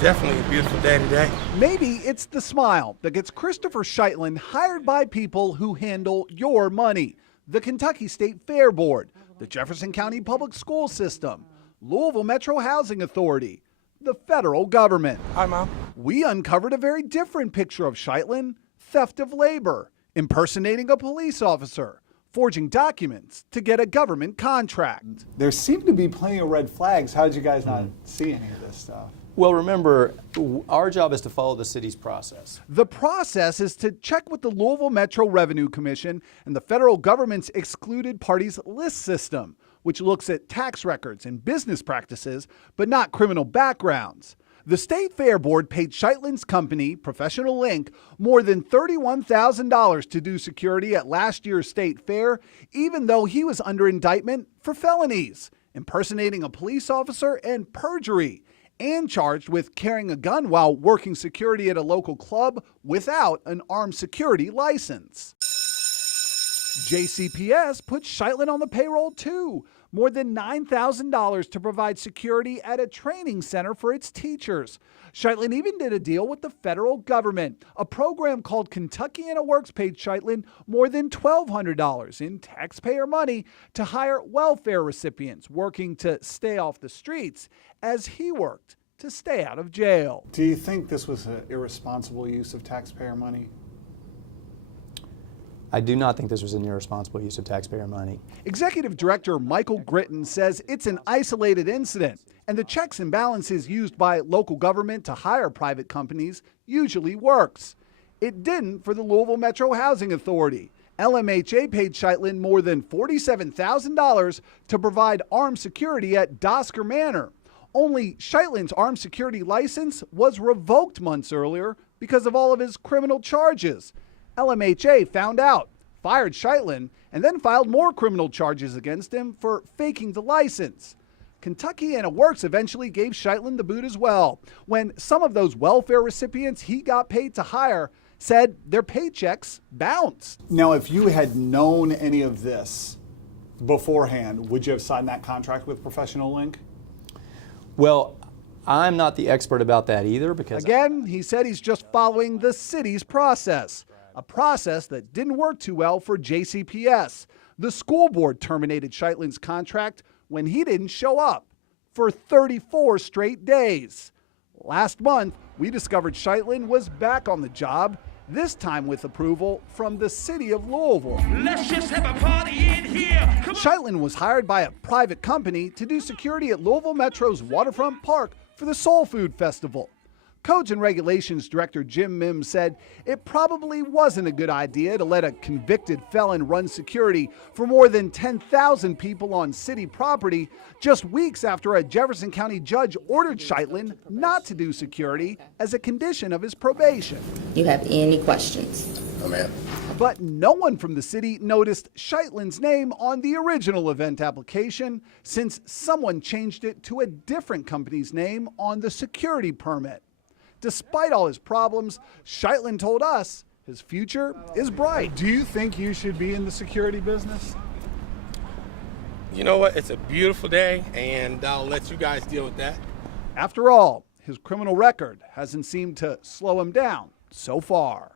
definitely a beautiful day today. Maybe it's the smile that gets Christopher Scheitlen hired by people who handle your money. The Kentucky State Fair Board, the Jefferson County Public School System, Louisville Metro Housing Authority, the federal government. Hi, Mom. We uncovered a very different picture of Scheitlen: theft of labor, impersonating a police officer, forging documents to get a government contract. There seem to be plenty of red flags. How did you guys not see any of this stuff? Well, remember, our job is to follow the city's process. The process is to check with the Louisville Metro Revenue Commission and the federal government's excluded parties list system, which looks at tax records and business practices, but not criminal backgrounds. The State Fair Board paid Scheitlen's company, Professional Inc., more than $31,000 to do security at last year's state fair, even though he was under indictment for felonies, impersonating a police officer and perjury, and charged with carrying a gun while working security at a local club without an armed security license. JCPS put Scheitlen on the payroll too. More than $9,000 to provide security at a training center for its teachers. Scheitlen even did a deal with the federal government. A program called Kentuckiana Works paid Scheitlen more than $1,200 in taxpayer money to hire welfare recipients working to stay off the streets as he worked to stay out of jail. Do you think this was an irresponsible use of taxpayer money? I do not think this was an irresponsible use of taxpayer money. Executive Director Michael Gritton says it's an isolated incident, and the checks and balances used by local government to hire private companies usually works. It didn't for the Louisville Metro Housing Authority. LMHA paid Scheitlen more than $47,000 to provide armed security at Dosker Manor. Only Scheitlen's armed security license was revoked months earlier because of all of his criminal charges. LMHA found out, fired Scheitlen, and then filed more criminal charges against him for faking the license. Kentuckiana Works eventually gave Scheitlen the boot as well, when some of those welfare recipients he got paid to hire said their paychecks bounced. Now, if you had known any of this beforehand, would you have signed that contract with Professional Inc.? Well, I'm not the expert about that either because... Again, he said he's just following the city's process. A process that didn't work too well for JCPS. The school board terminated Scheitlen's contract when he didn't show up for 34 straight days. Last month, we discovered Scheitlen was back on the job, this time with approval from the city of Louisville. Let's just have a party in here. Scheitlen was hired by a private company to do security at Louisville Metro's Waterfront Park for the Soul Food Festival. Codes and Regulations Director Jim Mims said it probably wasn't a good idea to let a convicted felon run security for more than 10,000 people on city property just weeks after a Jefferson County judge ordered Scheitlen not to do security as a condition of his probation. You have any questions? Oh, man. But no one from the city noticed Scheitlen's name on the original event application since someone changed it to a different company's name on the security permit. Despite all his problems, Scheitlen told us his future is bright. Do you think you should be in the security business? You know what? It's a beautiful day, and I'll let you guys deal with that. After all, his criminal record hasn't seemed to slow him down so far.